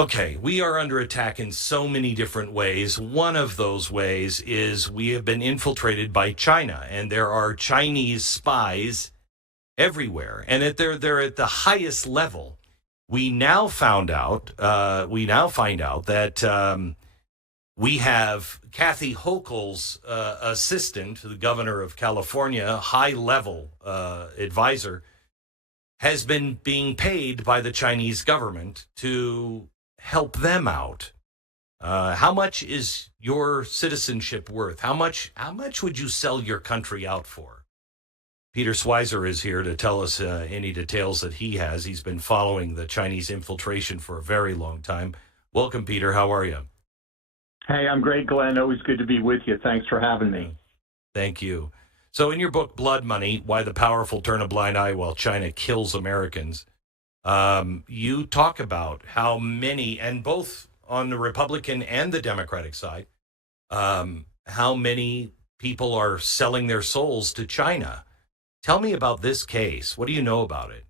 Okay, we are under attack in so many different ways. One of those ways is we have been infiltrated by China, and there are Chinese spies everywhere, and they're at the highest level. We now found out. We now find out that we have Kathy Hochul's assistant, the governor of California, high level advisor, has been being paid by the Chinese government to help them out. How much is your citizenship worth? How much would you sell your country out for? Peter Schweizer is here to tell us any details that he has. He's been following the Chinese infiltration for a very long time. Welcome, Peter. How are you? Hey, I'm great, Glenn. Always good to be with you. Thanks for having me. Thank you. So in your book, Blood Money, Why the Powerful Turn a Blind Eye While China Kills Americans, you talk about how many, and both on the Republican and the Democratic side, how many people are selling their souls to China. Tell me about this case. What do you know about it?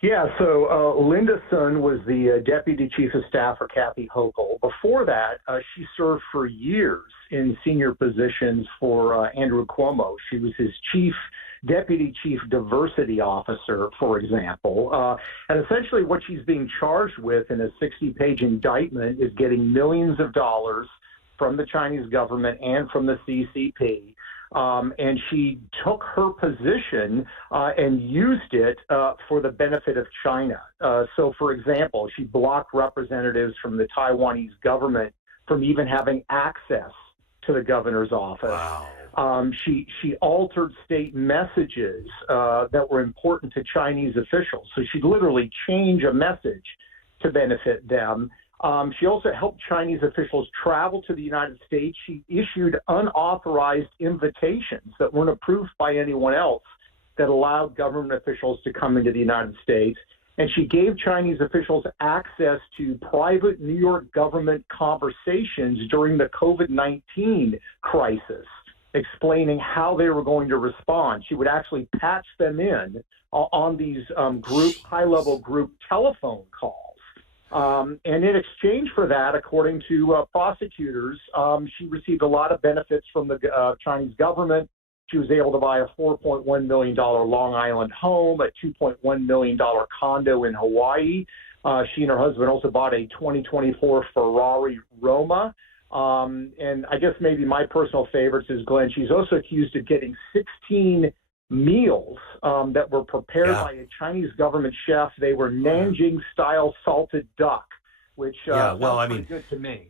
Yeah, so Linda Sun was the deputy chief of staff for Kathy Hochul. Before that, she served for years in senior positions for Andrew Cuomo. She was his deputy chief diversity officer, for example. And essentially what she's being charged with in a 60-page indictment is getting millions of dollars from the Chinese government and from the CCP. And she took her position and used it for the benefit of China. So, for example, she blocked representatives from the Taiwanese government from even having access to the governor's office. Wow. She altered state messages that were important to Chinese officials. So she'd literally change a message to benefit them. She also helped Chinese officials travel to the United States. She issued unauthorized invitations that weren't approved by anyone else that allowed government officials to come into the United States. And she gave Chinese officials access to private New York government conversations during the COVID-19 crisis, explaining how they were going to respond. She would actually patch them in on these high-level group telephone calls. And in exchange for that, according to prosecutors, she received a lot of benefits from the Chinese government. She was able to buy a $4.1 million Long Island home, a $2.1 million condo in Hawaii. She and her husband also bought a 2024 Ferrari Roma. And I guess maybe my personal favorites is, Glenn, she's also accused of getting 16 meals that were prepared by a Chinese government chef. They were Nanjing-style salted duck, which pretty good to me.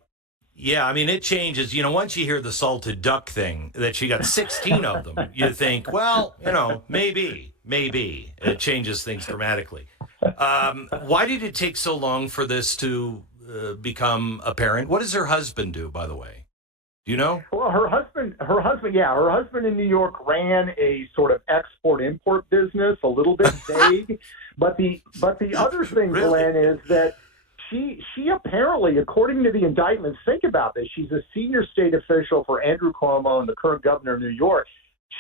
Yeah, I mean, it changes. You know, once you hear the salted duck thing, that she got 16 of them, you think, well, maybe. It changes things dramatically. Why did it take so long for this to become apparent? What does her husband do, by the way? Do you know? Well, her husband in New York ran a sort of export-import business, a little bit vague. But the other thing, really? Glenn, is that she apparently, according to the indictments, think about this, she's a senior state official for Andrew Cuomo and the current governor of New York.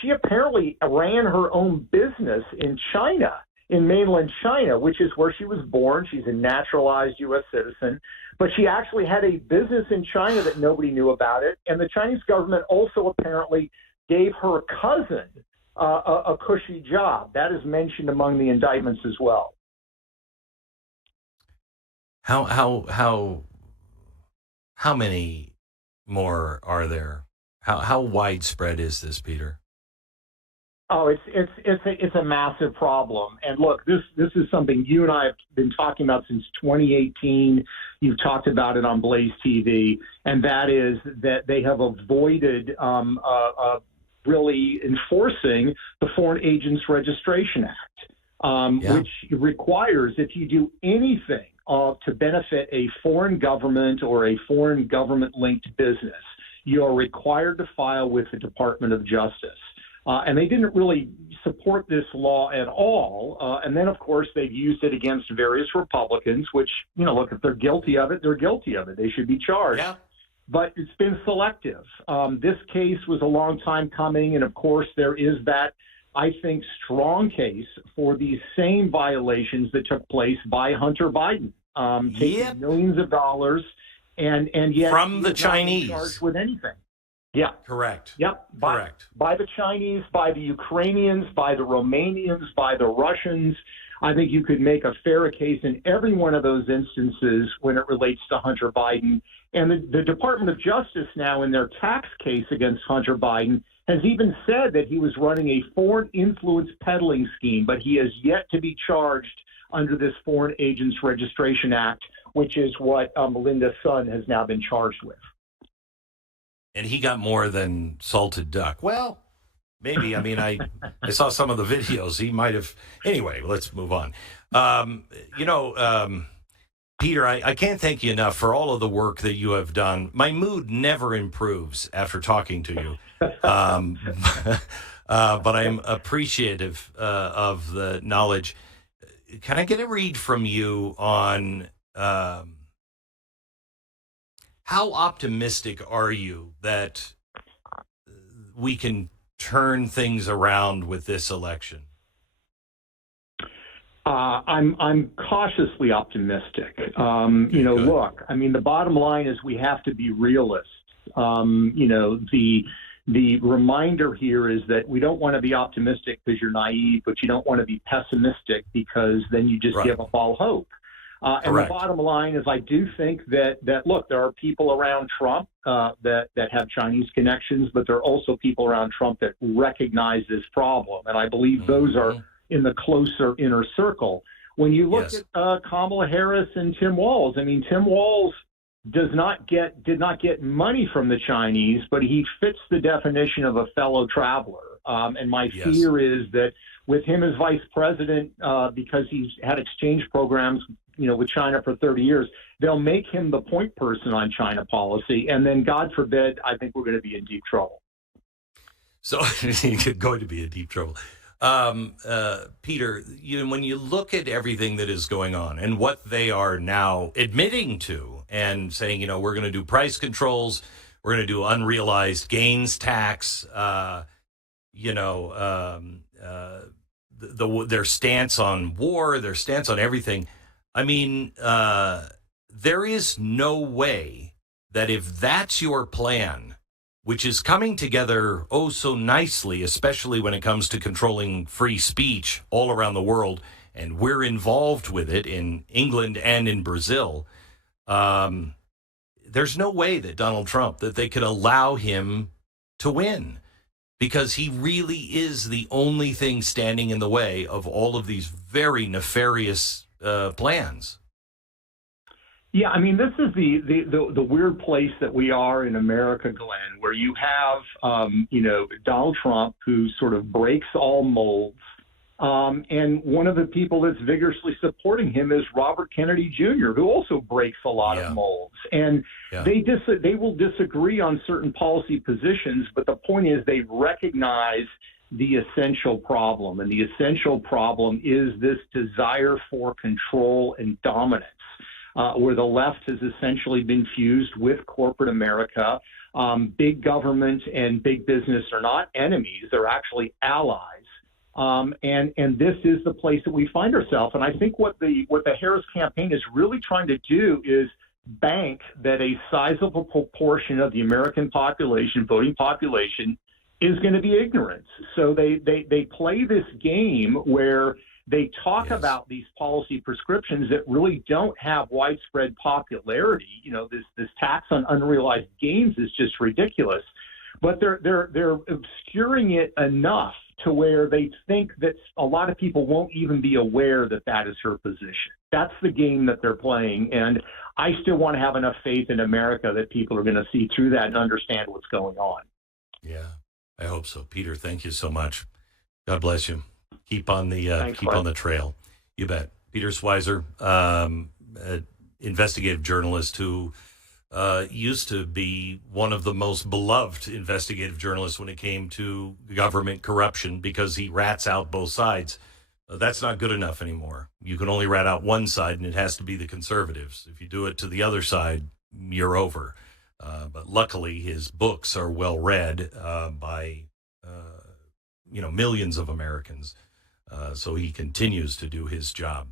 She apparently ran her own business in China, in mainland China, which is where she was born. She's a naturalized U.S. citizen. But she actually had a business in China that nobody knew about it. And the Chinese government also apparently gave her cousin a cushy job. That is mentioned among the indictments as well. How many more are there? How widespread is this, Peter? Oh, it's a massive problem. And look, this is something you and I have been talking about since 2018. You've talked about it on Blaze TV, and that is that they have avoided really enforcing the Foreign Agents Registration Act, which requires if you do anything to benefit a foreign government or a foreign government-linked business, you are required to file with the Department of Justice. And they didn't really support this law at all. And then, of course, they've used it against various Republicans, which, look, if they're guilty of it, they're guilty of it. They should be charged. Yeah. But it's been selective. This case was a long time coming. And, of course, there is that, I think, strong case for these same violations that took place by Hunter Biden. taking millions of dollars, and yet from the he's not being Chinese charged with anything. Yeah. Correct. Yep. Correct. By the Chinese, by the Ukrainians, by the Romanians, by the Russians. I think you could make a fair case in every one of those instances when it relates to Hunter Biden. And the Department of Justice now, in their tax case against Hunter Biden, has even said that he was running a foreign influence peddling scheme, but he has yet to be charged under this Foreign Agents Registration Act, which is what Melinda's son has now been charged with. And he got more than salted duck. Well, maybe. I mean, I saw some of the videos. He might have. Anyway, let's move on. Peter, I can't thank you enough for all of the work that you have done. My mood never improves after talking to you. But I'm appreciative of the knowledge. Can I get a read from you on how optimistic are you that we can turn things around with this election? I'm cautiously optimistic. Look, I mean, the bottom line is we have to be realists. The reminder here is that we don't want to be optimistic because you're naive, but you don't want to be pessimistic because then you just give up all hope. And the bottom line is I do think that look, there are people around Trump that have Chinese connections, but there are also people around Trump that recognize this problem. And I believe those are in the closer inner circle. When you look at Kamala Harris and Tim Walz, I mean, Tim Walz did not get money from the Chinese, but he fits the definition of a fellow traveler. And my fear is that with him as vice president, because he's had exchange programs, with China for 30 years, they'll make him the point person on China policy. And then, God forbid, I think we're going to be in deep trouble. So you're going to be in deep trouble. Peter, when you look at everything that is going on and what they are now admitting to and saying, we're going to do price controls, we're going to do unrealized gains tax, their stance on war, their stance on everything. I mean, there is no way that if that's your plan, which is coming together oh so nicely, especially when it comes to controlling free speech all around the world, and we're involved with it in England and in Brazil, there's no way that Donald Trump, that they could allow him to win, because he really is the only thing standing in the way of all of these very nefarious plans. Yeah, I mean, this is the weird place that we are in America, Glenn, where you have, Donald Trump, who sort of breaks all molds. And one of the people that's vigorously supporting him is Robert Kennedy Jr., who also breaks a lot of molds. And they will disagree on certain policy positions, but the point is they recognize the essential problem. And the essential problem is this desire for control and dominance. Where the left has essentially been fused with corporate America. Big government and big business are not enemies; they're actually allies. And this is the place that we find ourselves. And I think what the Harris campaign is really trying to do is bank that a sizable proportion of the American population, voting population, is going to be ignorant. So they play this game where they talk about these policy prescriptions that really don't have widespread popularity. This tax on unrealized gains is just ridiculous, but they're obscuring it enough to where they think that a lot of people won't even be aware that that is her position. That's the game that they're playing, and I still want to have enough faith in America that people are going to see through that and understand what's going on. Yeah, I hope so. Peter, thank you so much. God bless you. Keep on the on the trail. You bet. Peter Schweizer, investigative journalist who used to be one of the most beloved investigative journalists when it came to government corruption because he rats out both sides. That's not good enough anymore. You can only rat out one side, and it has to be the conservatives. If you do it to the other side, you're over. But luckily, his books are well read by millions of Americans. So he continues to do his job.